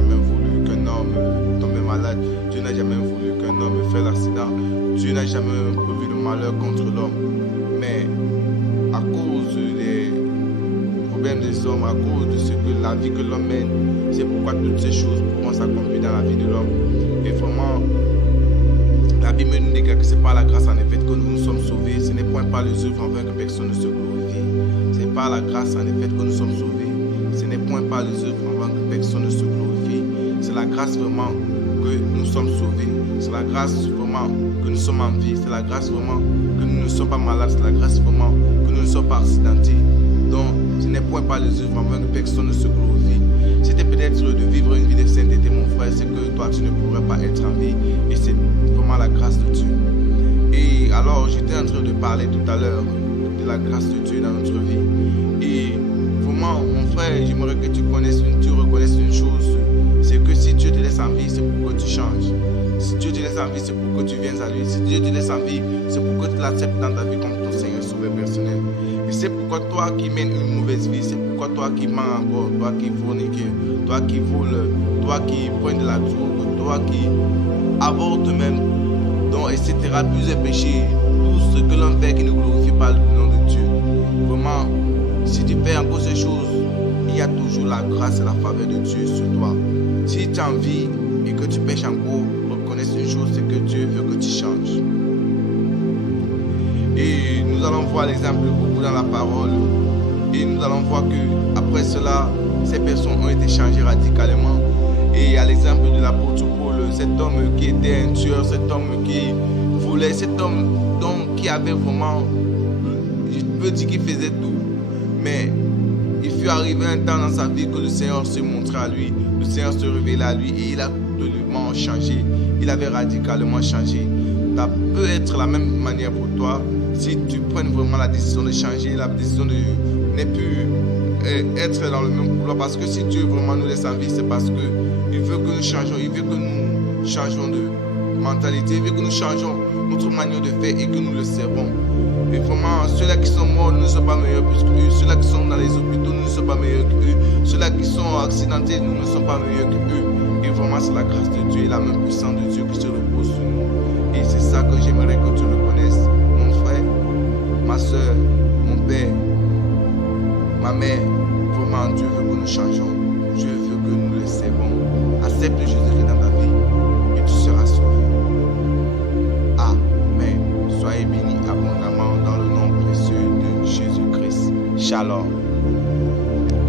jamais voulu qu'un homme tombe malade. Dieu n'a jamais voulu qu'un homme fasse l'accident. Dieu n'a jamais prévu le malheur contre l'homme. Mais à cause des problèmes des hommes, à cause de ce que la vie que l'homme mène, c'est pourquoi toutes ces choses pourront s'accomplir dans la vie de l'homme. Et vraiment, la Bible nous dit que c'est par la grâce en effet que nous nous sommes sauvés. Ce n'est point par les œuvres en vain que personne ne se glorifie. C'est par la grâce en effet que nous sommes sauvés. Ce n'est point par les œuvres en vain que personne ne se glorifie. C'est la grâce vraiment que nous sommes sauvés. C'est la grâce vraiment que nous sommes en vie. C'est la grâce vraiment que nous ne sommes pas malades. C'est la grâce vraiment que nous ne sommes pas accidentés. Donc, ce n'est point par les œuvres en vain que personne ne se glorifie. C'était peut-être de vivre une vie de sainteté, mon frère, c'est que toi, tu ne pourrais pas être en vie. Et c'est vraiment la grâce de Dieu. Et alors, j'étais en train de parler tout à l'heure de la grâce de Dieu dans notre vie. Et vraiment, mon frère, j'aimerais que tu reconnaisses une chose. C'est que si Dieu te laisse en vie, c'est pour que tu changes. Si Dieu te laisse en vie, c'est pour que tu viennes à lui. Si Dieu te laisse en vie, c'est pour que tu l'acceptes dans ta vie comme ton Seigneur Sauveur personnel. Et c'est pourquoi toi qui mènes une mauvaise vie, c'est pourquoi toi qui mens encore, toi qui forniques, toi qui voles, toi qui prends de la drogue, toi qui avortes même, donc etc. Plusieurs péchés, tout ce que l'on fait qui ne glorifie pas le nom de Dieu. Vraiment, si tu fais encore ces choses, il y a toujours la grâce et la faveur de Dieu sur toi. Si tu as envie et que tu pêches encore, reconnais une chose, c'est que Dieu veut que tu changes. Et nous allons voir l'exemple beaucoup dans la parole. Et nous allons voir que après cela, ces personnes ont été changées radicalement. Et à l'exemple de l'apôtre Paul, cet homme qui était un tueur, cet homme qui volait, cet homme donc, qui avait vraiment, je peux dire qu'il faisait tout. Mais il fut arrivé un temps dans sa vie que le Seigneur se montrait à lui, le Seigneur se révélait à lui et il a totalement changé. Il avait radicalement changé. Ça peut être la même manière pour toi. Si tu prends vraiment la décision de changer, la décision de ne plus être dans le même couloir, parce que si Dieu vraiment nous laisse en vie, c'est parce qu'il veut que nous changeons, il veut que nous changeons de mentalité, il veut que nous changeons notre manière de faire et que nous le servons. Et vraiment, ceux-là qui sont morts ne sont pas meilleurs plus qu'eux, ceux-là qui sont dans les hôpitaux ne sont pas meilleurs qu'eux, ceux-là qui sont accidentés nous ne sommes pas meilleurs qu'eux. Et vraiment, c'est la grâce de Dieu et la main puissante de Dieu qui se repose sur nous. Et c'est ça que j'aimerais que tu reconnaisses, mon frère, ma soeur, mon père, ma mère. Vraiment, Dieu veut que nous changeons. Dieu veut que nous le servons. Accepte Jésus dans ta vie et tu seras sauvé. Amen. Soyez bénis abondamment dans le nom précieux de Jésus-Christ. Shalom.